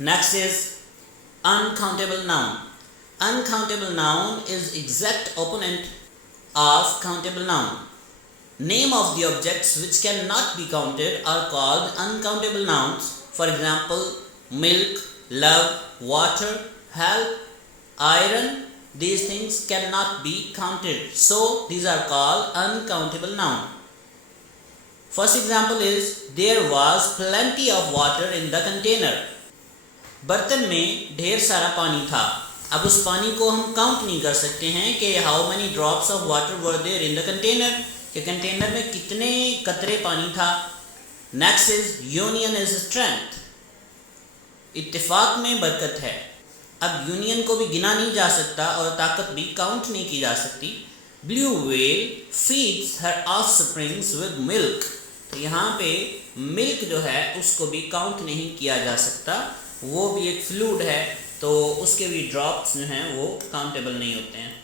Next is uncountable noun. Uncountable noun is exact opponent of countable noun. Name of the objects which cannot be counted are called uncountable nouns. For example, milk, love, water, help, iron. These things cannot be counted, so these are called uncountable noun. First example is there was plenty of water in the container. बर्तन में ढेर सारा पानी था. अब उस पानी को हम काउंट नहीं कर सकते हैं कि how many drops of water were there in the container, कि कंटेनर में कितने कतरे पानी था. Next is union is strength. इत्तेफाक में बरकत है. अब यूनियन को भी गिना नहीं जा सकता और ताकत भी काउंट नहीं की जा सकती. Blue whale feeds her offsprings with milk. तो यहाँ पे मिल्क जो है उसको भी काउंट नहीं किया जा सकता, वो भी एक फ्लूइड है, तो उसके भी ड्रॉप्स जो हैं वो काउंटेबल नहीं होते हैं.